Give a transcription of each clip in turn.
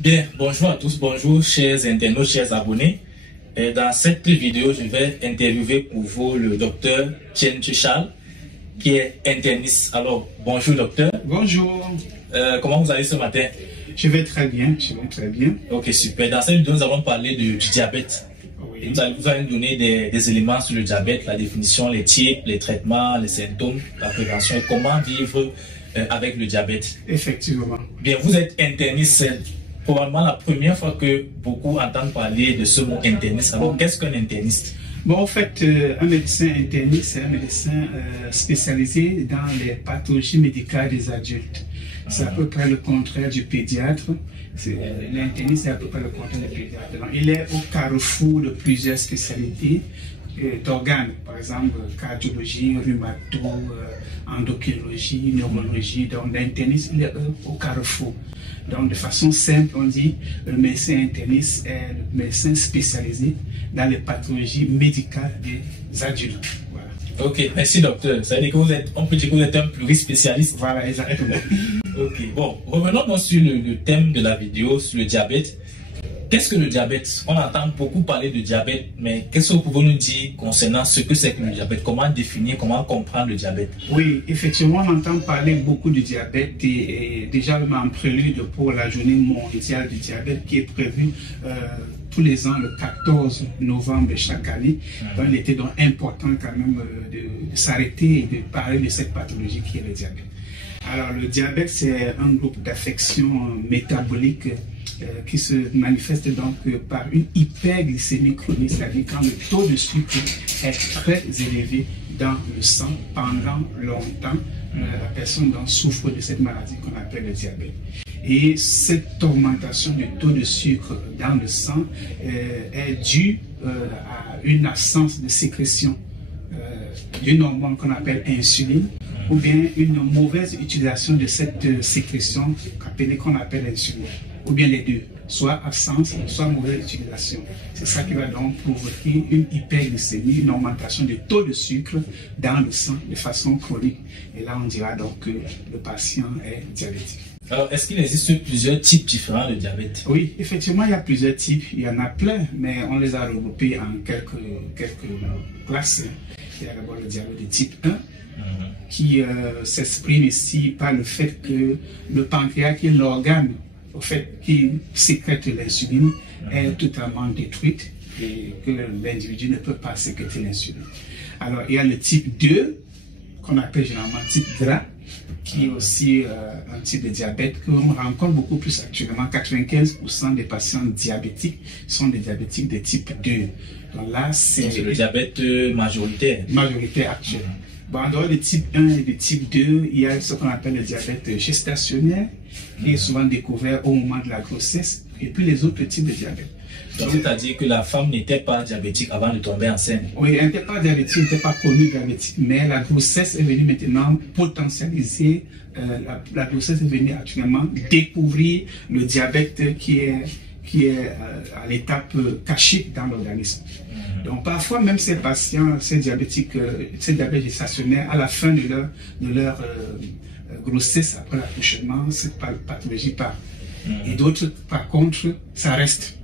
Bien, bonjour à tous, bonjour chers internautes, chers abonnés. Dans cette vidéo, je vais interviewer pour vous le docteur Tien Charles, qui est interniste. Alors, bonjour docteur. Bonjour. Comment vous allez ce matin? Je vais très bien, je vais très bien. Ok, super. Dans cette vidéo, nous allons parler du diabète. Oui. Et vous allez nous donner des éléments sur le diabète, la définition, les types, les traitements, les symptômes, la prévention et comment vivre avec le diabète. Effectivement. Bien, vous êtes interniste, c'est probablement la première fois que beaucoup entendent parler de ce mot interniste. Alors, qu'est-ce qu'un interniste? Bon, en fait, un médecin interniste, c'est un médecin spécialisé dans les pathologies médicales des adultes. C'est à peu près le contraire du pédiatre. L'interniste, c'est à peu près le contraire du pédiatre. Donc, il est au carrefour de plusieurs spécialités d'organes, par exemple cardiologie, rhumato, endocrinologie, neurologie. Donc l'interniste, il est au carrefour. Donc de façon simple, on dit le médecin interniste est le médecin spécialisé dans les pathologies médicales des adultes. Voilà. Ok, merci docteur. Ça veut dire que vous êtes, on peut dire que vous êtes un plurispécialiste. Voilà, exactement. Ok, bon, revenons donc sur le thème de la vidéo, sur le diabète. Qu'est-ce que le diabète? On entend beaucoup parler de diabète, mais qu'est-ce que vous pouvez nous dire concernant ce que c'est que le diabète? Comment définir, comment comprendre le diabète? Oui, effectivement, on entend parler beaucoup du diabète et déjà en prélude pour la journée mondiale du diabète qui est prévue tous les ans le 14 novembre de chaque année. Donc, il était donc important quand même de s'arrêter et de parler de cette pathologie qui est le diabète. Alors, le diabète, c'est un groupe d'affections métaboliques qui se manifeste donc par une hyperglycémie chronique, c'est-à-dire quand le taux de sucre est très élevé dans le sang pendant longtemps, la personne donc souffre de cette maladie qu'on appelle le diabète. Et cette augmentation du taux de sucre dans le sang est due à une absence de sécrétion d'une hormone qu'on appelle insuline, ou bien une mauvaise utilisation de cette sécrétion qu'on appelle insuline, ou bien les deux, soit absence, soit mauvaise utilisation. C'est ça qui va donc provoquer une hyperglycémie, une augmentation du taux de sucre dans le sang de façon chronique. Et là, on dira donc que le patient est diabétique. Alors, est-ce qu'il existe plusieurs types différents de diabète? Oui, effectivement, il y a plusieurs types. Il y en a plein, mais on les a regroupés en quelques classes. Il y a d'abord le diabète de type 1, qui s'exprime ici par le fait que le pancréas, qui est l'organe au fait qui sécrète l'insuline, est totalement détruite et que l'individu ne peut pas sécréter l'insuline. Alors, il y a le type 2, qu'on appelle généralement type gras, qui est aussi un type de diabète que l'on rencontre beaucoup plus actuellement. 95% des patients diabétiques sont des diabétiques de type 2. Donc là, c'est le diabète majoritaire. Majoritaire actuel. Bon, en dehors de type 1 et de type 2, il y a ce qu'on appelle le diabète gestationnaire, qui est souvent découvert au moment de la grossesse, et puis les autres types de diabète. Donc, c'est-à-dire que la femme n'était pas diabétique avant de tomber enceinte? Oui, elle n'était pas diabétique, elle n'était pas connue diabétique, mais la grossesse est venue maintenant potentialiser, la grossesse est venue actuellement découvrir le diabète qui est à l'étape cachée dans l'organisme. Donc parfois même ces patients, ces diabétiques, ces diabètes gestationnels, à la fin de leur grossesse après l'accouchement, cette pathologie part. Et d'autres, par contre, ça reste.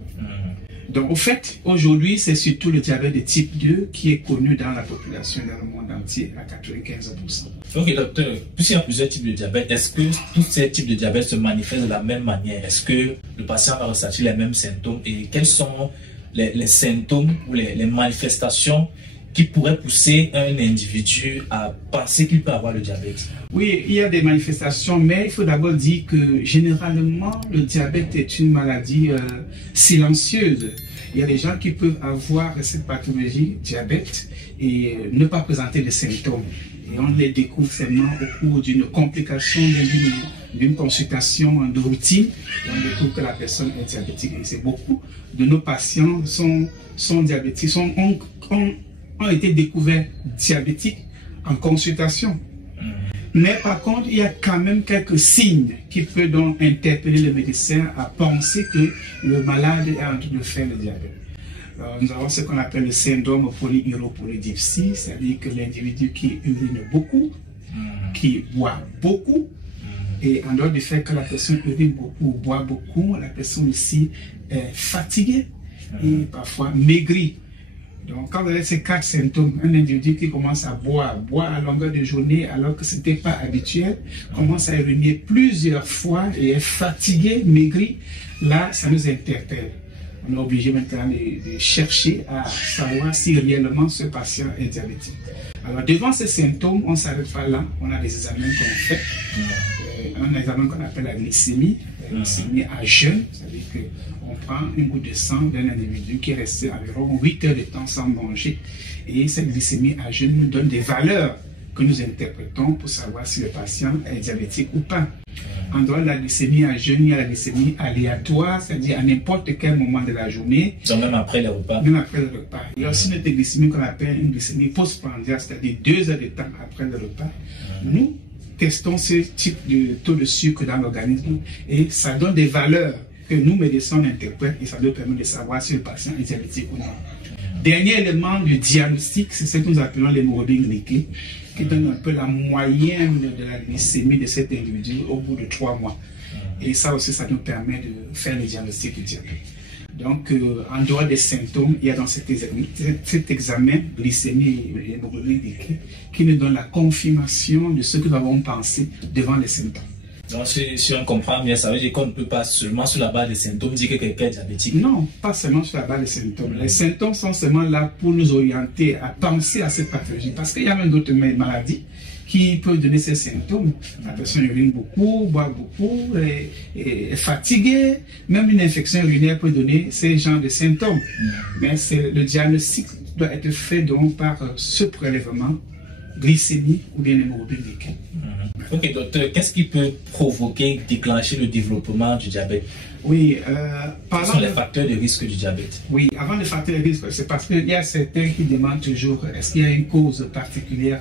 Donc, au fait, aujourd'hui, c'est surtout le diabète de type 2 qui est connu dans la population dans le monde entier à 95%. Ok, docteur, puisqu'il y a plusieurs types de diabète, est-ce que tous ces types de diabète se manifestent de la même manière? Est-ce que le patient va ressentir les mêmes symptômes? Et quels sont les symptômes ou les manifestations qui pourraient pousser un individu à penser qu'il peut avoir le diabète? Oui, il y a des manifestations, mais il faut d'abord dire que généralement, le diabète est une maladie silencieuse. Il y a des gens qui peuvent avoir cette pathologie, diabète, et ne pas présenter de symptômes. Et on les découvre seulement au cours d'une complication, d'une consultation de routine. On découvre que la personne est diabétique. Et c'est beaucoup de nos patients sont diabétiques, ont été découverts diabétiques en consultation. Mais par contre, il y a quand même quelques signes qui peuvent donc interpeller le médecin à penser que le malade est en train de faire le diabète. Alors, nous avons ce qu'on appelle le syndrome polyuropolydipsie, c'est-à-dire que l'individu qui urine beaucoup, qui boit beaucoup, Et en dehors du fait que la personne urine beaucoup, boit beaucoup, la personne aussi est fatiguée et parfois maigrie. Donc, quand vous avez ces 4 symptômes, un individu qui commence à boire à longueur de journée alors que ce n'était pas habituel, commence à uriner plusieurs fois et est fatigué, maigri, là, ça nous interpelle. On est obligé maintenant de chercher à savoir si réellement ce patient est diabétique. Alors, devant ces symptômes, on ne s'arrête pas là. On a des examens qu'on fait. Un examen qu'on appelle la glycémie à jeûne. C'est-à-dire qu'on prend une goutte de sang d'un individu qui est resté environ 8 heures de temps sans manger. Et cette glycémie à jeûne nous donne des valeurs que nous interprétons pour savoir si le patient est diabétique ou pas. En dehors de la glycémie à jeûne, il y a la glycémie aléatoire, c'est-à-dire à n'importe quel moment de la journée. Donc même après le repas. Même après le repas. Il y a aussi notre glycémie qu'on appelle une glycémie postprandiale, c'est-à-dire 2 heures de temps après le repas. Nous testons ce type de taux de sucre dans l'organisme et ça donne des valeurs que nous, médecins, on interprète et ça nous permet de savoir si le patient est diabétique ou non. Dernier élément du diagnostic, c'est ce que nous appelons l'hémoglobine glyquée, qui donne un peu la moyenne de la glycémie de cet individu au bout de 3 mois. Et ça aussi, ça nous permet de faire le diagnostic du diabète. Donc, en dehors des symptômes, il y a dans cet examen glycémie et hémoglobine glyquée qui nous donne la confirmation de ce que nous avons pensé devant les symptômes. Donc, si on comprend bien, ça veut dire qu'on ne peut pas seulement sur la base des symptômes dire que quelqu'un est diabétique. Non, pas seulement sur la base des symptômes. Les symptômes sont seulement là pour nous orienter à penser à cette pathologie. Parce qu'il y a même d'autres maladies qui peuvent donner ces symptômes. La personne urine beaucoup, boit beaucoup, est fatiguée. Même une infection urinaire peut donner ces genres de symptômes. Mais le diagnostic doit être fait donc par ce prélèvement, glycémie ou bien hémoglobine glyquée. Ok, docteur, qu'est-ce qui peut provoquer, déclencher le développement du diabète? Oui, quels sont les facteurs de risque du diabète? Oui, avant les facteurs de risque, c'est parce qu'il y a certains qui demandent toujours est-ce qu'il y a une cause particulière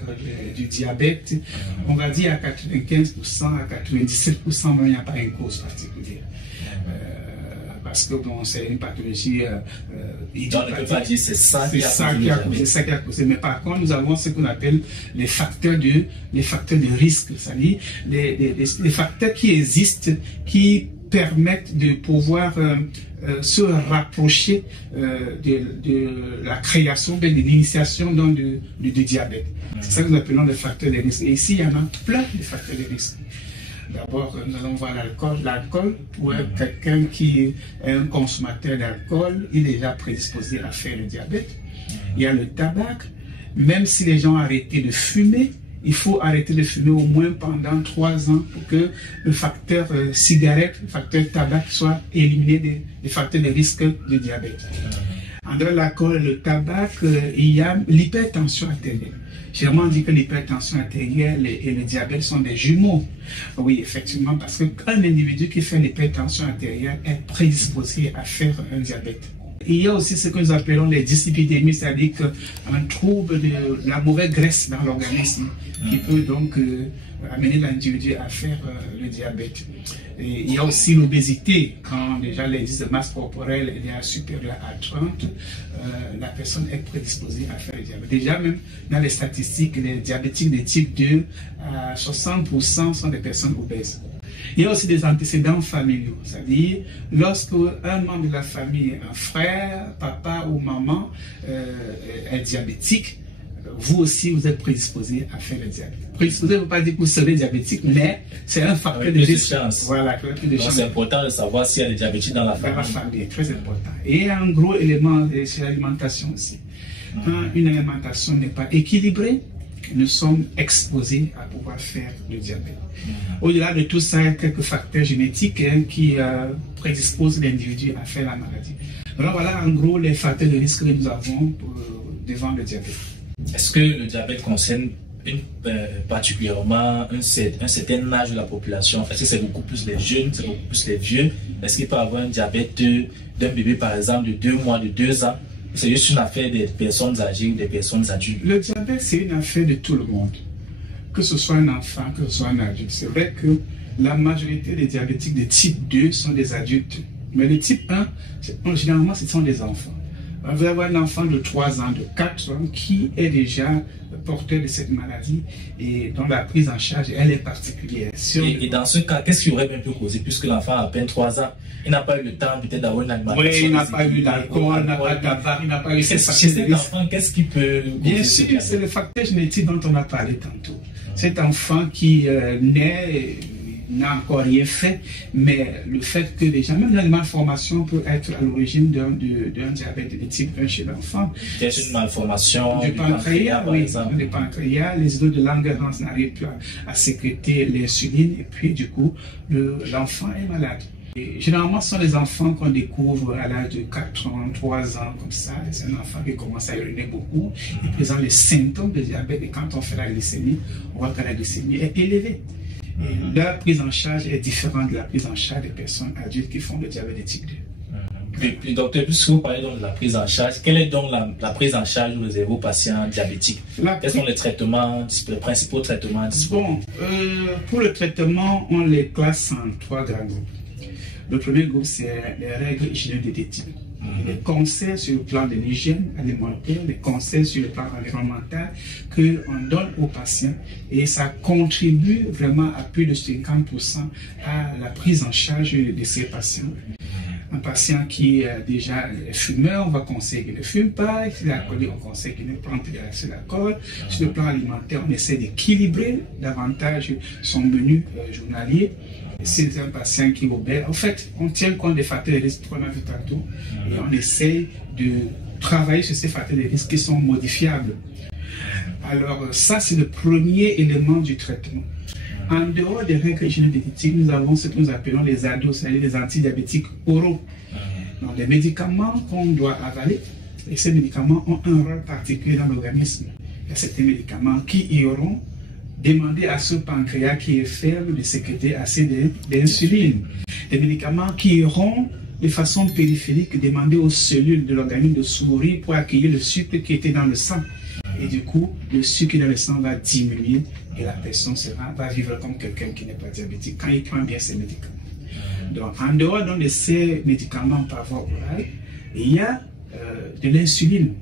du diabète? On va dire à 95%, à 97%, mais il n'y a pas une cause particulière. Parce que bon, c'est une pathologie on ne peut pas dire c'est ça qui a causé. Mais par contre, nous avons ce qu'on appelle les facteurs de risque, c'est-à-dire les facteurs qui existent, qui permettent de pouvoir se rapprocher de la création, de l'initiation du diabète. C'est ça que nous appelons les facteurs de risque. Et ici, il y en a plein de facteurs de risque. D'abord, nous allons voir l'alcool. L'alcool, pour quelqu'un qui est un consommateur d'alcool, il est déjà prédisposé à faire le diabète. Il y a le tabac. Même si les gens ont arrêté de fumer, il faut arrêter de fumer au moins pendant 3 ans pour que le facteur cigarette, le facteur tabac soit éliminé des facteurs de risque de diabète. En dehors de l'alcool et le tabac, il y a l'hypertension artérielle. Généralement, on dit que l'hypertension artérielle et le diabète sont des jumeaux. Oui, effectivement, parce qu'un individu qui fait l'hypertension artérielle est prédisposé à faire un diabète. Il y a aussi ce que nous appelons les dyslipidémies, c'est-à-dire un trouble de la mauvaise graisse dans l'organisme qui peut donc amener l'individu à faire le diabète. Et il y a aussi l'obésité, quand déjà l'indice de masse corporelle est supérieur à 30, la personne est prédisposée à faire le diabète. Déjà même dans les statistiques, les diabétiques de type 2, 60% sont des personnes obèses. Il y a aussi des antécédents familiaux, c'est-à-dire lorsque un membre de la famille, un frère, papa ou maman est diabétique, vous aussi vous êtes prédisposé à faire le diabète. Prédisposé ne veut pas dire que vous serez diabétique, mais c'est un facteur de risque. Voilà, donc c'est important de savoir s'il y a des diabétiques dans la famille. Dans la famille, très important. Et un gros élément, c'est l'alimentation aussi. Quand une alimentation n'est pas équilibrée, nous sommes exposés à pouvoir faire le diabète. Au-delà de tout ça, il y a quelques facteurs génétiques qui prédisposent l'individu à faire la maladie. Alors voilà en gros les facteurs de risque que nous avons devant le diabète. Est-ce que le diabète concerne particulièrement un certain âge de la population? Est-ce que c'est beaucoup plus les jeunes, c'est beaucoup plus les vieux? Est-ce qu'il peut y avoir un diabète d'un bébé par exemple de 2 mois, de 2 ans? C'est juste une affaire des personnes âgées ou des personnes adultes? Le diabète, c'est une affaire de tout le monde. Que ce soit un enfant, que ce soit un adulte. C'est vrai que la majorité des diabétiques de type 2 sont des adultes. Mais le type 1, généralement, ce sont des enfants. Vous avez un enfant de 3 ans, de 4 ans, qui est déjà porteurs de cette maladie et dont la prise en charge, elle est particulière. Et dans ce cas, qu'est-ce qui aurait bien pu causer, puisque l'enfant a à peine 3 ans, il n'a pas eu le temps peut-être d'avoir une alimentation. Oui, il n'a pas eu d'alcool, il n'a pas de tabac, il n'a pas eu chez cet enfant, qu'est-ce qui peut causer? Bien sûr, c'est le facteur génétique dont on a parlé tantôt. Cet enfant qui naît n'a encore rien fait, mais le fait que déjà, même la malformation peut être à l'origine d'un diabète de type 1 chez l'enfant. C'est une malformation du pancréas, oui, du pancréas, les îlots de Langerhans n'arrivent plus à sécréter l'insuline et puis du coup, l'enfant est malade. Et généralement, ce sont les enfants qu'on découvre à l'âge de 4 ans, 3 ans, comme ça. C'est un enfant qui commence à uriner beaucoup. Il présente les symptômes de diabète et quand on fait la glycémie, on voit que la glycémie est élevée. Et leur prise en charge est différente de la prise en charge des personnes adultes qui font le diabète de type 2. Et puis, docteur, puisque vous parlez donc de la prise en charge, quelle est donc la prise en charge réservée aux patients diabétiques? Quels sont les traitements, les principaux traitements disponibles? Pour le traitement, on les classe en 3 grands groupes. Le premier groupe, c'est les règles hygiéno-diététiques. Les conseils sur le plan de l'hygiène alimentaire, les conseils sur le plan environnemental qu'on donne aux patients et ça contribue vraiment à plus de 50% à la prise en charge de ces patients. Un patient qui est déjà fumeur, on va conseiller qu'il ne fume pas. S'il est alcoolique, on conseille qu'il ne prenne plus d'alcool. Sur le plan alimentaire, on essaie d'équilibrer davantage son menu journalier. Si c'est un patient qui est obèse, en fait, on tient compte des facteurs de risque qu'on a vu tantôt et on essaie de travailler sur ces facteurs de risque qui sont modifiables. Alors, ça, c'est le premier élément du traitement. En dehors des règles hygiéno-diététiques, nous avons ce que nous appelons les ADO, c'est-à-dire les antidiabétiques oraux. Donc, des médicaments qu'on doit avaler et ces médicaments ont un rôle particulier dans l'organisme. Il y a certains médicaments qui iront demander à ce pancréas qui est faible de sécréter assez d'insuline. Des médicaments qui iront de façon périphérique demander aux cellules de l'organisme de s'ouvrir pour accueillir le sucre qui était dans le sang. Et du coup, le sucre dans le sang va diminuer et la personne va vivre comme quelqu'un qui n'est pas diabétique quand il prend bien ces médicaments. Donc, en dehors de ces médicaments par voie orale, il y a de l'insuline.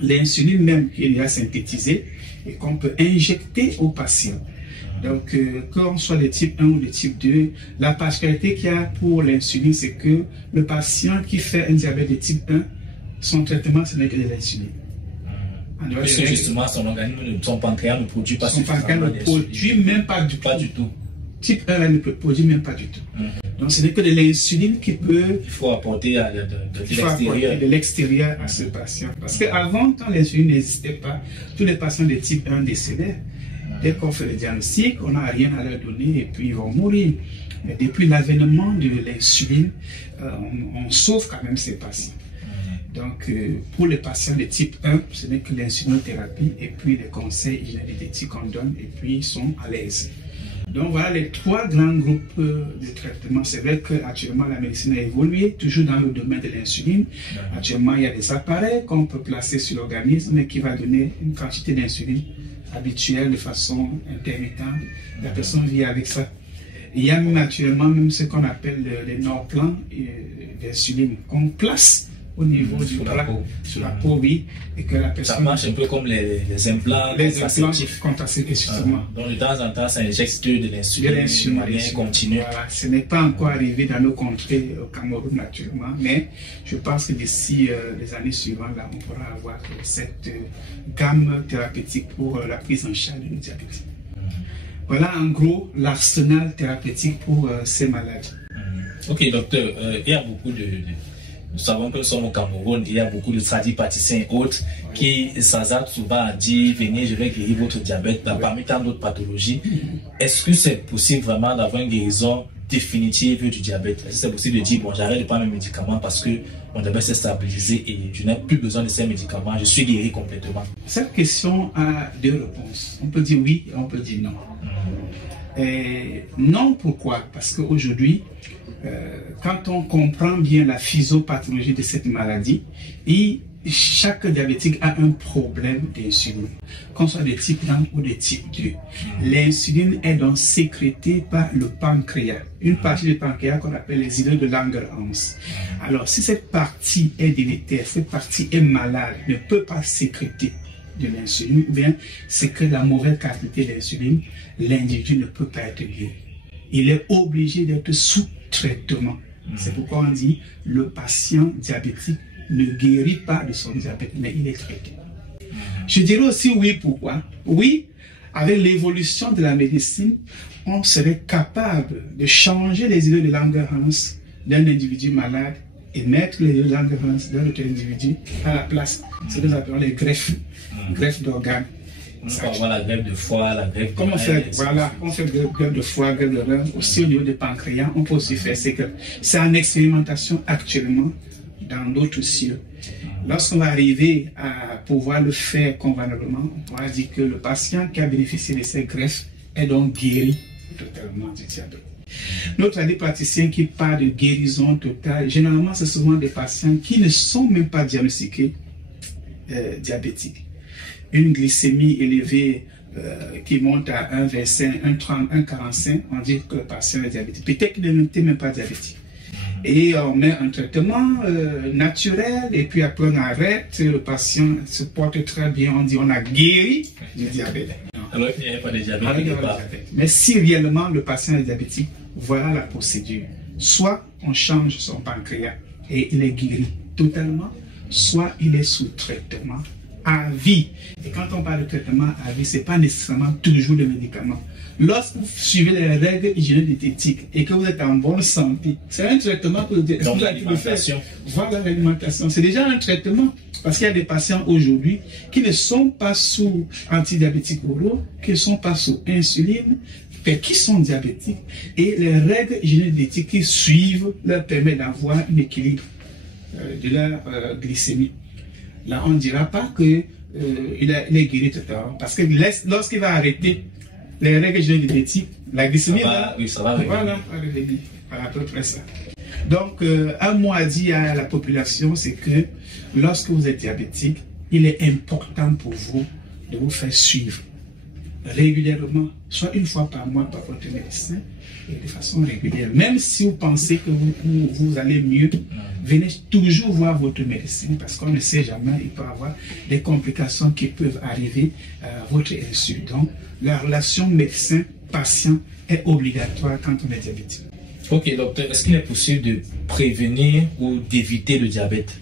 L'insuline même qu'il y a synthétisée et qu'on peut injecter aux patients. Donc, qu'on soit de type 1 ou de type 2, la particularité qu'il y a pour l'insuline, c'est que le patient qui fait un diabète de type 1, son traitement, ce n'est que de l'insuline. Parce que justement, son organisme, son pancréas ne produit pas suffisamment d'insuline. Son pancréas ne produit même pas du tout. Type 1, elle ne produit même pas du tout. Donc, ce n'est que de l'insuline qui peut... Il faut apporter de l'extérieur à ce patient. Parce qu'avant, quand l'insuline n'existait pas, tous les patients de type 1 décédaient. Dès qu'on fait le diagnostic, on n'a rien à leur donner et puis ils vont mourir. Mais depuis l'avènement de l'insuline, on sauve quand même ces patients. Donc, pour les patients de type 1, ce n'est que l'insulinothérapie et puis les conseils hygiéno-diététiques qu'on donne et puis ils sont à l'aise. Donc voilà les 3 grands groupes de traitement. C'est vrai qu'actuellement la médecine a évolué, toujours dans le domaine de l'insuline. Actuellement, il y a des appareils qu'on peut placer sur l'organisme et qui va donner une quantité d'insuline habituelle de façon intermittente. La personne vit avec ça. Il y a même actuellement même ce qu'on appelle les Norplans d'insuline qu'on place au niveau du bras, sur la peau, oui, et que la personne... Ça marche un peu comme les implants contraceptifs, justement. Donc, de temps en temps, ça injecte de l'insuline de manière continue. Voilà. Ce n'est pas encore arrivé dans nos contrées au Cameroun, naturellement, mais je pense que d'ici les années suivantes, là, on pourra avoir cette gamme thérapeutique pour la prise en charge du diabète. Voilà, en gros, l'arsenal thérapeutique pour ces maladies. Ok, docteur, il y a beaucoup de... Nous savons que nous sommes au Cameroun, il y a beaucoup de tradipraticiens et autres qui s'hasardent souvent à dire « Venez, je vais guérir votre diabète » parmi tant d'autres pathologies. Est-ce que c'est possible vraiment d'avoir une guérison définitive du diabète? Est-ce que c'est possible de dire « Bon, j'arrête de prendre mes médicaments parce que mon diabète s'est stabilisé et je n'ai plus besoin de ces médicaments, je suis guéri complètement ». Cette question a 2 réponses. On peut dire oui et on peut dire non. Non, pourquoi? Parce qu'aujourd'hui, quand on comprend bien la physiopathologie de cette maladie, chaque diabétique a un problème d'insuline, qu'on soit de type 1 ou de type 2. L'insuline est donc sécrétée par le pancréas, une partie du pancréas qu'on appelle les îlots de Langerhans. Alors, si cette partie est délétère, cette partie est malade, ne peut pas sécréter de l'insuline, ou bien c'est que la mauvaise qualité d'insuline, l'individu ne peut pas être guéri. Il est obligé d'être sous traitement. C'est pourquoi on dit le patient diabétique ne guérit pas de son diabète, mais il est traité. Je dirais aussi oui, pourquoi? Oui, avec l'évolution de la médecine, on serait capable de changer les idées de Langerhans d'un individu malade et mettre les idées de Langerhans d'un autre individu à la place. C'est ce que nous appelons les greffes, greffes d'organes. On peut avoir la greffe de foie, la greffe de Comment on fait, voilà, on fait greffe de foie, greffe de rein, aussi au niveau du pancréas, on peut aussi faire ces greffes. C'est en expérimentation actuellement dans d'autres cieux. Lorsqu'on va arriver à pouvoir le faire convenablement, on pourra dire que le patient qui a bénéficié de ces greffes est donc guéri totalement du diabète. Notre praticien qui parle de guérison totale, généralement c'est souvent des patients qui ne sont même pas diagnostiqués diabétiques. Une glycémie élevée qui monte à 1,25, 1,30, 1,45, on dit que le patient est diabétique. Peut-être qu'il n'était même pas diabétique. Et on met un traitement naturel et puis après on arrête, le patient se porte très bien, on dit on a guéri du diabète. Alors il n'y avait pas de diabète. Mais si réellement le patient est diabétique, voilà la procédure. Soit on change son pancréas et il est guéri totalement, soit il est sous traitement à vie. Et quand on parle de traitement à vie, ce n'est pas nécessairement toujours le médicament. Lorsque vous suivez les règles hygiéno-diététiques et que vous êtes en bonne santé, c'est un traitement pour l'alimentation. Voilà l'alimentation. C'est déjà un traitement. Parce qu'il y a des patients aujourd'hui qui ne sont pas sous antidiabétiques oraux, qui ne sont pas sous insuline, mais qui sont diabétiques. Et les règles hygiéno-diététiques qui suivent leur permettent d'avoir un équilibre de leur glycémie. Là, on ne dira pas qu'il est guéri totalement. Parce que lorsqu'il va arrêter les règles hygiéno-diététiques, la glycémie va revenir. Voilà, à peu près ça. Donc, un mot à dire à la population, c'est que lorsque vous êtes diabétique, il est important pour vous de vous faire suivre régulièrement, soit une fois par mois par votre médecin, et de façon régulière. Même si vous pensez que vous allez mieux, venez toujours voir votre médecin parce qu'on ne sait jamais, il peut y avoir des complications qui peuvent arriver à votre insu. Donc, la relation médecin-patient est obligatoire quand on est diabétique. Ok, docteur, est-ce qu'il est possible de prévenir ou d'éviter le diabète?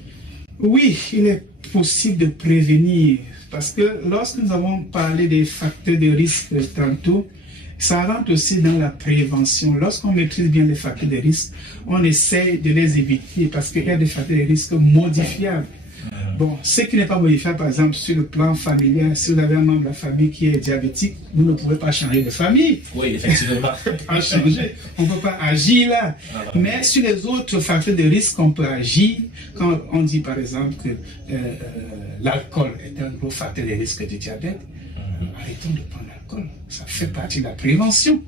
Oui, il est possible de prévenir parce que lorsque nous avons parlé des facteurs de risque tantôt, ça rentre aussi dans la prévention. Lorsqu'on maîtrise bien les facteurs de risque, on essaie de les éviter parce qu'il y a des facteurs de risque modifiables. Bon, ce qui n'est pas modifiable, par exemple, sur le plan familial, si vous avez un membre de la famille qui est diabétique, vous ne pouvez pas changer de famille. Oui, effectivement. On ne peut pas changer, on ne peut pas agir là. Mais sur les autres facteurs de risque, on peut agir. Quand on dit, par exemple, que l'alcool est un gros facteur de risque du diabète, arrêtons de prendre l'alcool. Ça fait partie de la prévention.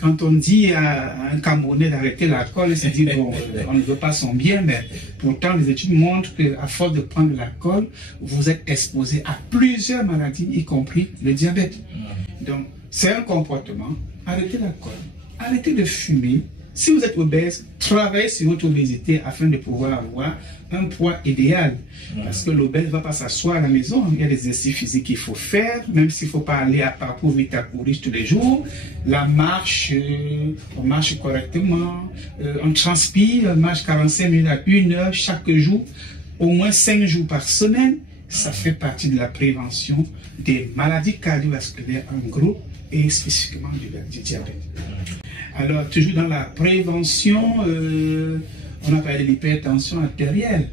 Quand on dit à un Camerounais d'arrêter l'alcool, il se dit bon, on ne veut pas son bien, mais pourtant les études montrent qu'à force de prendre l'alcool, vous êtes exposé à plusieurs maladies, y compris le diabète. Donc, c'est un comportement. Arrêtez l'alcool, arrêtez de fumer. Si vous êtes obèse, travaillez sur votre obésité afin de pouvoir avoir un poids idéal. Parce que l'obèse ne va pas s'asseoir à la maison. Il y a des exercices physiques qu'il faut faire, même s'il ne faut pas aller à parcours vite à courir tous les jours. La marche, on marche correctement, on transpire, on marche 45 minutes à 1 heure chaque jour, au moins 5 jours par semaine. Ça fait partie de la prévention des maladies cardiovasculaires en gros et spécifiquement du diabète. Alors, toujours dans la prévention, on a parlé de l'hypertension artérielle.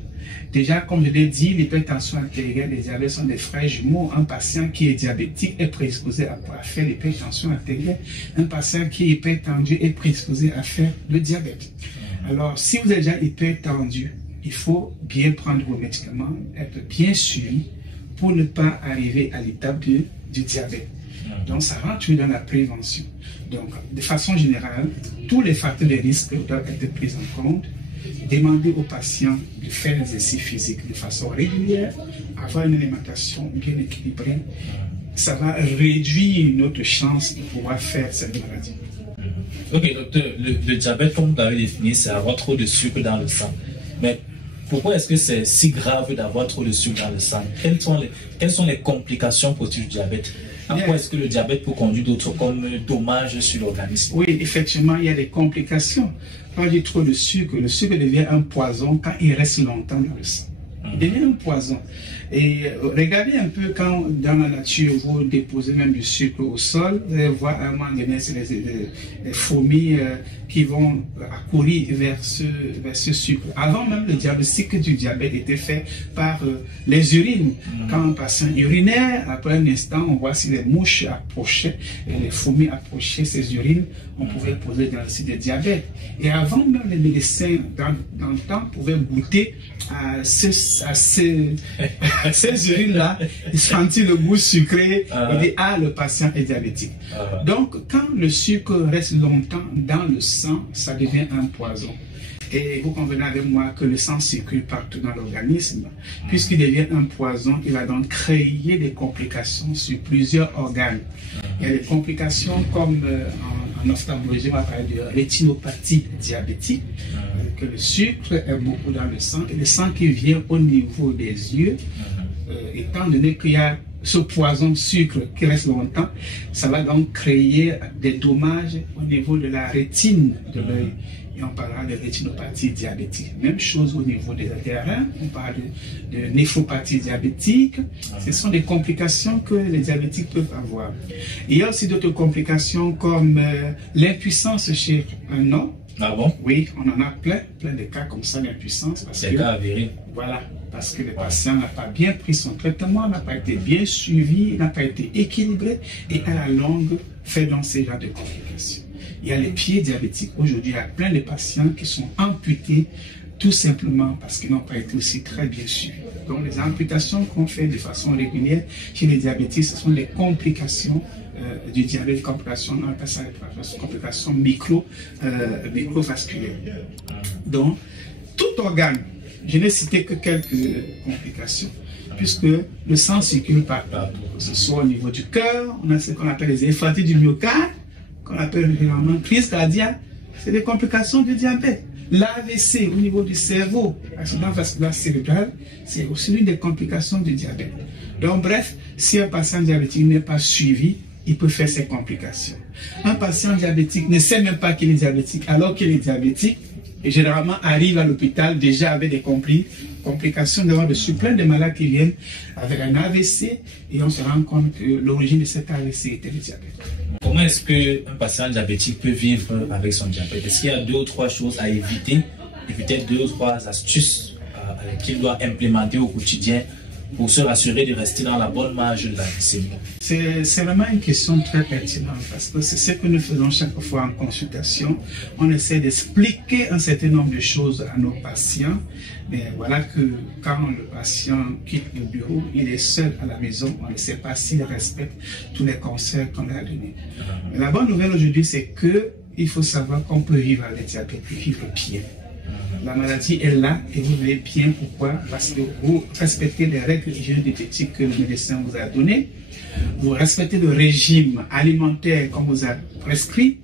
Déjà, comme je l'ai dit, l'hypertension artérielle et le diabète sont des frères jumeaux. Un patient qui est diabétique est prédisposé à faire l'hypertension artérielle. Un patient qui est hypertendu est prédisposé à faire le diabète. Alors, si vous êtes déjà hypertendu, il faut bien prendre vos médicaments, être bien suivi pour ne pas arriver à l'étape du diabète. Donc, ça rentre dans la prévention. Donc, de façon générale, tous les facteurs de risque doivent être pris en compte. Demander aux patients de faire l'exercice physique de façon régulière, avoir une alimentation bien équilibrée. Ça va réduire notre chance de pouvoir faire cette maladie. Ok, docteur, le diabète, comme vous l'avez défini, c'est avoir trop de sucre dans le sang. Mais Pourquoi est-ce que c'est si grave d'avoir trop de sucre dans le sang? Quelles sont les complications possibles du diabète? À quoi est-ce que le diabète peut conduire d'autres comme dommages sur l'organisme? Oui, effectivement, il y a des complications. Quand on dit trop de sucre, le sucre devient un poison quand il reste longtemps dans le sang. Il devient un poison. Et regardez un peu quand dans la nature vous déposez même du sucre au sol, vous allez voir à un moment donné c'est les fourmis qui vont accourir vers ce sucre. Avant même le diagnostic du diabète était fait par les urines. Quand un patient urinait, après un instant on voit si les mouches approchaient et les fourmis approchaient ces urines, on pouvait poser le diagnostic de diabète. Et avant même les médecins dans le temps pouvaient goûter à ces urines-là, ils sentent le goût sucré, ils disent ah, le patient est diabétique. Donc quand le sucre reste longtemps dans le sang, ça devient un poison. Et vous convenez avec moi que le sang circule partout dans l'organisme. Puisqu'il devient un poison, il va donc créer des complications sur plusieurs organes. Il y a des complications comme en ophtalmologie, on va parler de rétinopathie diabétique, que le sucre est beaucoup dans le sang, et le sang qui vient au niveau des yeux, étant donné qu'il y a ce poison sucre qui reste longtemps, ça va donc créer des dommages au niveau de la rétine de l'œil. Et on parlera de rétinopathie diabétique. Même chose au niveau des reins, on parle de néphropathie diabétique. Ce sont des complications que les diabétiques peuvent avoir. Il y a aussi d'autres complications comme l'impuissance chez un homme. Ah bon? Oui, on en a plein de cas comme ça, l'impuissance. C'est cas avéré. Voilà, parce que le patient n'a pas bien pris son traitement, n'a pas été bien suivi, n'a pas été équilibré et à la longue fait donc ces genres de complications. Il y a les pieds diabétiques. Aujourd'hui, il y a plein de patients qui sont amputés tout simplement parce qu'ils n'ont pas été aussi très bien suivis. Donc les amputations qu'on fait de façon régulière chez les diabétiques, ce sont des complications du diabète, complications microvasculaires. Donc, tout organe, je n'ai cité que quelques complications, puisque le sang circule partout, que ce soit au niveau du cœur, on a ce qu'on appelle les infarctus du myocarde, qu'on appelle généralement crise cardiaque, c'est des complications du diabète. L'AVC au niveau du cerveau, accident vasculaire cérébral, c'est aussi l'une des complications du diabète. Donc bref, si un patient diabétique n'est pas suivi, il peut faire ces complications. Un patient diabétique ne sait même pas qu'il est diabétique, alors qu'il est diabétique, et généralement arrive à l'hôpital déjà avec des complications, de plein de malades qui viennent avec un AVC, et on se rend compte que l'origine de cet AVC était le diabète. Comment est-ce qu'un patient diabétique peut vivre avec son diabète? Est-ce qu'il y a 2 ou 3 choses à éviter, et peut-être 2 ou 3 astuces qu'il doit implémenter au quotidien pour se rassurer de rester dans la bonne marge de la glycémie? C'est vraiment une question très pertinente parce que c'est ce que nous faisons chaque fois en consultation. On essaie d'expliquer un certain nombre de choses à nos patients, mais voilà que quand le patient quitte le bureau, il est seul à la maison, on ne sait pas s'il respecte tous les conseils qu'on a donnés. Mais la bonne nouvelle aujourd'hui, c'est qu'il faut savoir qu'on peut vivre avec le diabète et vivre bien. La maladie est là et vous verrez bien pourquoi. Parce que vous respectez les règles hygiéniques que le médecin vous a données, vous respectez le régime alimentaire qu'on vous a prescrit,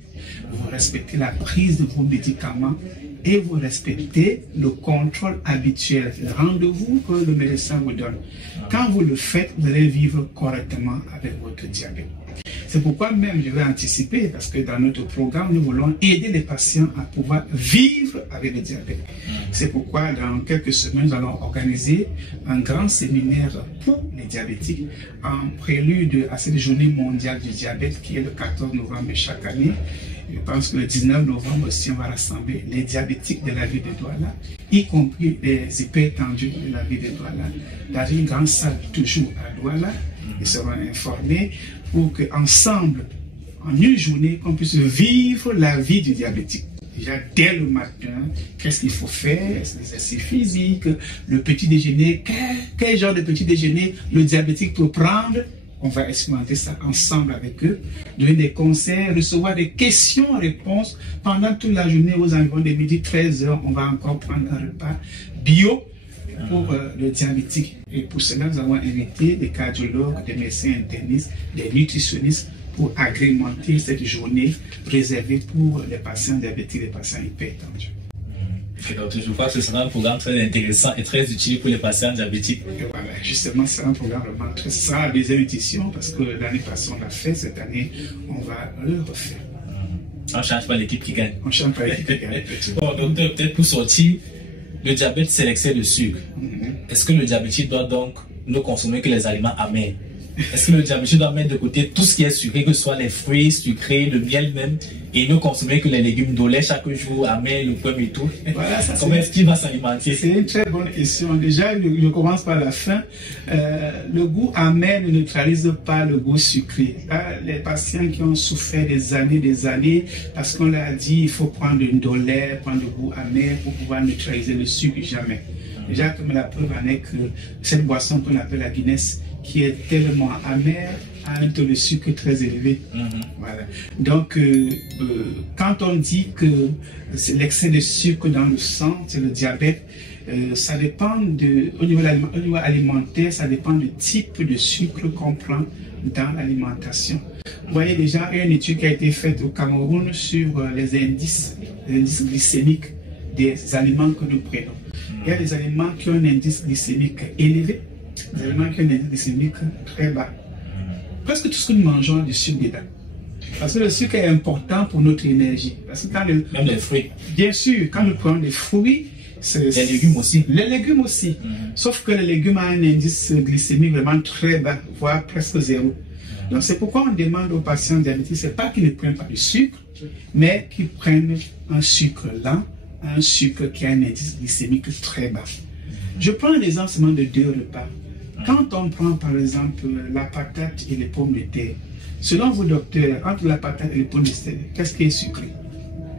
vous respectez la prise de vos médicaments et vous respectez le contrôle habituel, le rendez-vous que le médecin vous donne. Quand vous le faites, vous allez vivre correctement avec votre diabète. C'est pourquoi même je vais anticiper, parce que dans notre programme, nous voulons aider les patients à pouvoir vivre avec le diabète. C'est pourquoi dans quelques semaines, nous allons organiser un grand séminaire pour les diabétiques en prélude à cette journée mondiale du diabète qui est le 14 novembre de chaque année. Je pense que le 19 novembre aussi, on va rassembler les diabétiques de la ville de Douala, y compris les hypertendus de la ville de Douala, dans une grande salle toujours à Douala. Ils seront informés pour qu'ensemble, en une journée, qu'on puisse vivre la vie du diabétique. Déjà, dès le matin, qu'est-ce qu'il faut faire? L'exercice physique, le petit déjeuner, quel genre de petit déjeuner le diabétique peut prendre? On va expérimenter ça ensemble avec eux, donner des conseils, recevoir des questions-réponses pendant toute la journée aux environs de midi 13h. On va encore prendre un repas bio pour le diabétique. Et pour cela, nous avons invité des cardiologues, des médecins internistes, des nutritionnistes pour agrémenter cette journée réservée pour les patients diabétiques et les patients hypertendus. Donc, je crois que ce sera un programme très intéressant et très utile pour les patients diabétiques. Et voilà, justement, c'est un programme vraiment très... Ce sera la deuxième édition parce que l'année passée, on l'a fait. Cette année, on va le refaire. On ne change pas l'équipe qui gagne. On ne change pas l'équipe qui gagne. Bon, docteur, peut-être pour sortir, le diabète, c'est l'excès de sucre. Est-ce que le diabétique doit donc ne consommer que les aliments amers? Est-ce que le diabétique doit mettre de côté tout ce qui est sucré, que ce soit les fruits sucrés, le miel même, et ne consommer que les légumes d'olé chaque jour, amers, le pomme et tout? Voilà, comment est-ce qu'il va s'alimenter? C'est une très bonne question. Déjà, je commence par la fin. Le goût amer ne neutralise pas le goût sucré. Là, les patients qui ont souffert des années, parce qu'on leur a dit il faut prendre une dolée, prendre le goût amer pour pouvoir neutraliser le sucre, jamais. Déjà, comme la preuve en est que cette boisson qu'on appelle la Guinness, qui est tellement amère, a un taux de sucre très élevé. Voilà. Donc, quand on dit que c'est l'excès de sucre dans le sang, c'est le diabète, ça dépend au niveau alimentaire, ça dépend du type de sucre qu'on prend dans l'alimentation. Vous voyez déjà, il y a une étude qui a été faite au Cameroun sur les indices glycémiques des aliments que nous prenons. Il y a des aliments qui ont un indice glycémique élevé, des aliments qui ont un indice glycémique très bas. Presque tout ce que nous mangeons a du sucre dedans. Parce que le sucre est important pour notre énergie. Parce que même les fruits. Bien sûr, quand nous prenons des fruits, les légumes aussi. Les légumes aussi. Sauf que les légumes ont un indice glycémique vraiment très bas, voire presque zéro. Donc c'est pourquoi on demande aux patients diabétiques, c'est pas qu'ils ne prennent pas de sucre, mais qu'ils prennent un sucre lent, un sucre qui a un indice glycémique très bas. Je prends l'exemple seulement de 2 repas. Quand on prend par exemple la patate et les pommes de terre, selon vous docteur, entre la patate et les pommes de terre, qu'est-ce qui est sucré?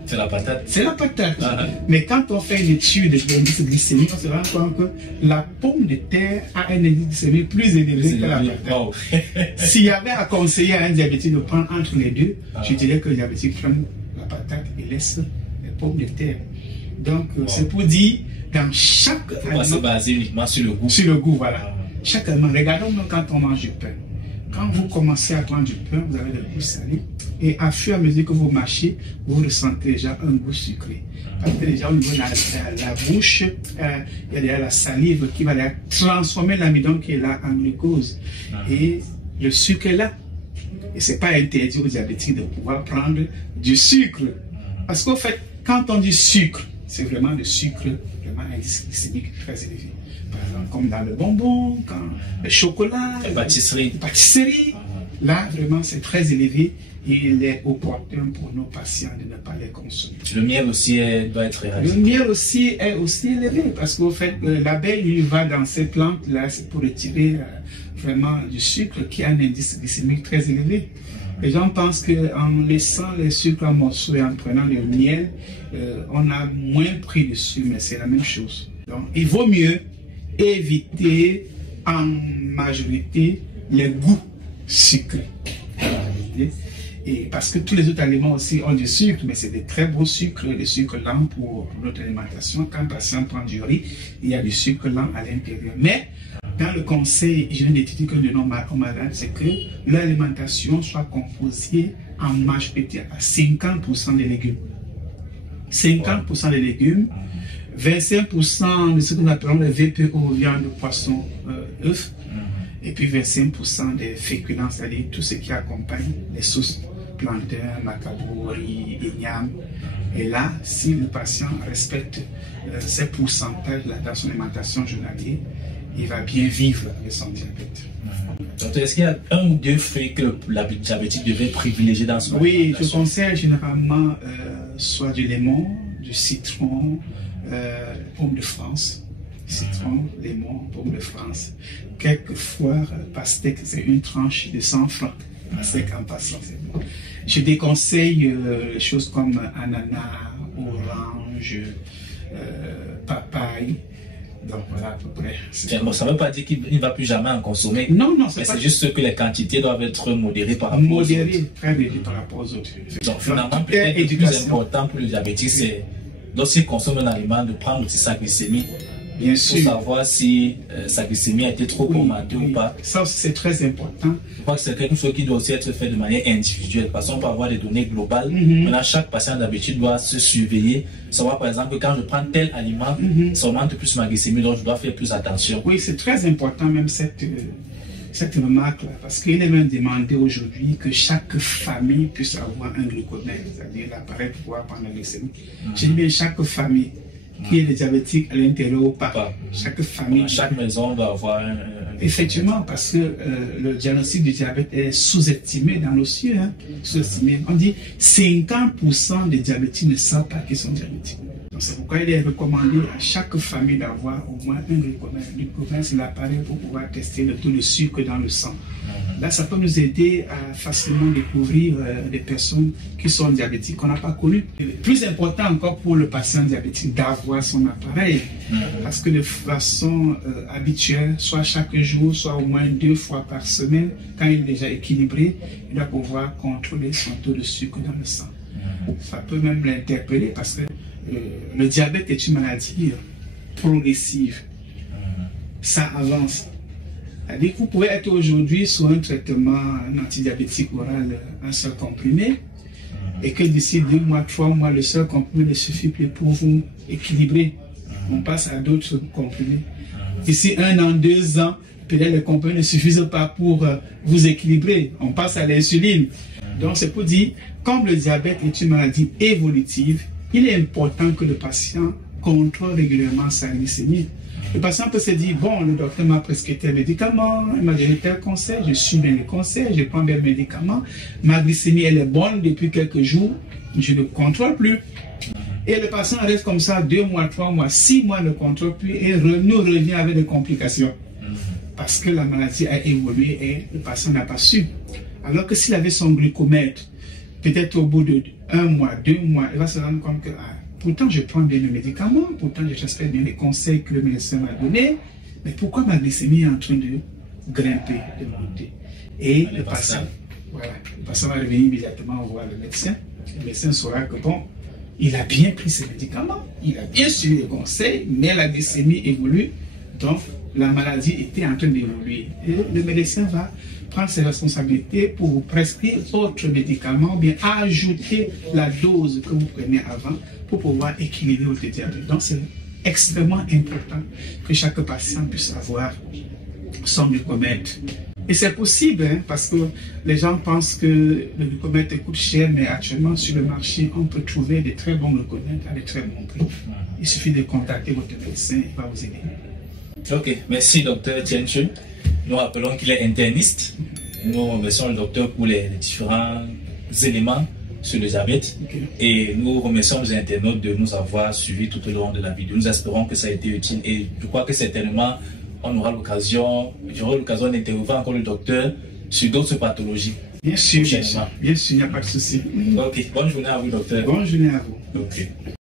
C'est la patate. C'est la patate. Mais quand on fait une étude de l'indice glycémique, on se rend compte que la pomme de terre a un indice glycémique plus élevé que la patate. S'il y avait à conseiller à un diabétique de prendre entre les deux, je dirais que le diabétique prend la patate et laisse les pommes de terre. Donc, c'est pour dire, dans chaque aliment... On va se baser uniquement sur le goût. Sur le goût, voilà. Chaque aliment, regardons quand on mange du pain. Quand vous commencez à prendre du pain, vous avez le goût salé. Et à fur et à mesure que vous mâchez, vous ressentez déjà un goût sucré. Parce que déjà au niveau de la bouche, il y a déjà la salive qui va transformer l'amidon qui est là en glucose. Et le sucre est là. Et ce n'est pas interdit aux diabétiques de pouvoir prendre du sucre. Parce qu'au fait, quand on dit sucre, c'est vraiment le sucre, vraiment glycémique très élevé. Par exemple, comme dans le bonbon, le chocolat, les pâtisseries. Là, vraiment, c'est très élevé et il est opportun pour nos patients de ne pas les consommer. Le miel aussi doit être réalisé. Le miel aussi est élevé parce qu'au fait, l'abeille, lui, va dans ces plantes-là, c'est pour retirer vraiment du sucre qui a un indice glycémique très élevé. Les gens pensent qu'en laissant les sucres en morceaux et en prenant le miel, on a moins pris de sucre, mais c'est la même chose. Donc, il vaut mieux éviter en majorité les goûts sucrés. Et parce que tous les autres aliments aussi ont du sucre, mais c'est des très bons sucres, des sucres lents pour notre alimentation. Quand un patient prend du riz, il y a du sucre lent à l'intérieur. Mais dans le conseil hygiène-d'études que nous donnons aux malades, c'est que l'alimentation soit composée en majorité à 50% de légumes. 50% de légumes, 25% de ce que nous appelons les VPO, viande, poisson, œufs, et puis 25% des féculents, c'est-à-dire tout ce qui accompagne les sauces, plantain, macabo, riz, igname. Et là, si le patient respecte ces pourcentages-là dans son alimentation journalière, il va bien vivre avec son diabète. Donc, est-ce qu'il y a un ou deux fruits que la diabétique devait privilégier dans son alimentation? Oui, je conseille généralement soit du lemon, du citron, pomme de France. Citron, lemon, pomme de France. Quelquefois, pastèque, c'est une tranche de 100 francs. Pastèque en passant, c'est bon. Je déconseille les choses comme ananas, orange, papaye. Donc voilà à peu près. Bon, ça ne veut pas dire qu'il ne va plus jamais en consommer. Non, non, c'est juste que les quantités doivent être modérées par rapport aux autres. Très modérées par rapport aux autres. Donc finalement, peut-être le plus important pour le diabétique, c'est lorsqu'il consomme un aliment, de prendre aussi sa glycémie pour savoir si sa glycémie a été trop augmentée ou pas. Ça, c'est très important. Je crois que c'est quelque chose qui doit aussi être fait de manière individuelle, parce qu'on peut avoir des données globales. Maintenant, chaque patient d'habitude doit se surveiller, savoir par exemple que quand je prends tel aliment, ça augmente plus ma glycémie, donc je dois faire plus attention. Oui, c'est très important même cette remarque-là, parce qu'il est même demandé aujourd'hui que chaque famille puisse avoir un glucomètre, c'est-à-dire l'appareil pour pouvoir prendre la glycémie. Je dis bien chaque famille, qui est diabétique à l'intérieur ou pas. Chaque famille. Chaque maison doit avoir un... Effectivement, parce que le diagnostic du diabète est sous-estimé dans nos cieux. Sous-estimé. On dit 50% des diabétiques ne savent pas qu'ils sont diabétiques. C'est pourquoi il est recommandé à chaque famille d'avoir au moins un glucomètre. Le glucomètre, c'est l'appareil pour pouvoir tester le taux de sucre dans le sang. Là, ça peut nous aider à facilement découvrir des personnes qui sont diabétiques qu'on n'a pas connues. Plus important encore pour le patient diabétique d'avoir son appareil, parce que de façon habituelle, soit chaque jour, soit au moins 2 fois par semaine, quand il est déjà équilibré, il doit pouvoir contrôler son taux de sucre dans le sang. Ça peut même l'interpeller parce que le diabète est une maladie progressive. Ça avance. C'est-à-dire que vous pouvez être aujourd'hui sur un traitement antidiabétique oral, un seul comprimé, et que d'ici 2 mois, 3 mois, le seul comprimé ne suffit plus pour vous équilibrer. On passe à d'autres comprimés. D'ici 1 an, 2 ans, peut-être les comprimés ne suffisent pas pour vous équilibrer. On passe à l'insuline. Donc c'est pour dire, comme le diabète est une maladie évolutive, il est important que le patient contrôle régulièrement sa glycémie. Le patient peut se dire, bon, le docteur m'a prescrit tel médicament, il m'a donné tel conseil, je suis bien les conseils, je prends bien le médicament, ma glycémie elle est bonne depuis quelques jours, je ne contrôle plus. Et le patient reste comme ça 2 mois, 3 mois, 6 mois, ne contrôle plus et nous revient avec des complications. Parce que la maladie a évolué et le patient n'a pas su. Alors que s'il avait son glucomètre, peut-être au bout de 1 mois, 2 mois, il va se rendre compte que pourtant je prends bien le médicament, pourtant je respecte bien les conseils que le médecin m'a donnés, mais pourquoi ma glycémie est en train de grimper, de monter? Et le patient va revenir immédiatement voir le médecin. Le médecin saura que bon, il a bien pris ses médicaments, il a bien suivi les conseils, mais la glycémie évolue, donc la maladie était en train d'évoluer. Et le médecin va prendre ses responsabilités pour vous prescrire autre médicament, bien ajouter la dose que vous prenez avant pour pouvoir équilibrer votre diabète. Donc c'est extrêmement important que chaque patient puisse avoir son glucomètre. Et c'est possible, parce que les gens pensent que le glucomètre coûte cher, mais actuellement sur le marché, on peut trouver des très bons glucomètres à des très bons prix. Il suffit de contacter votre médecin, il va vous aider. Ok, merci docteur Tienchu. Nous rappelons qu'il est interniste. Nous remercions le docteur pour les différents éléments sur le diabète. Et nous remercions les internautes de nous avoir suivis tout au long de la vidéo. Nous espérons que ça a été utile et je crois que certainement on aura l'occasion, j'aurai l'occasion d'interroger encore le docteur sur d'autres pathologies. Bien sûr, il n'y a pas de souci. Ok, bonne journée à vous docteur. Bonne journée à vous. Ok.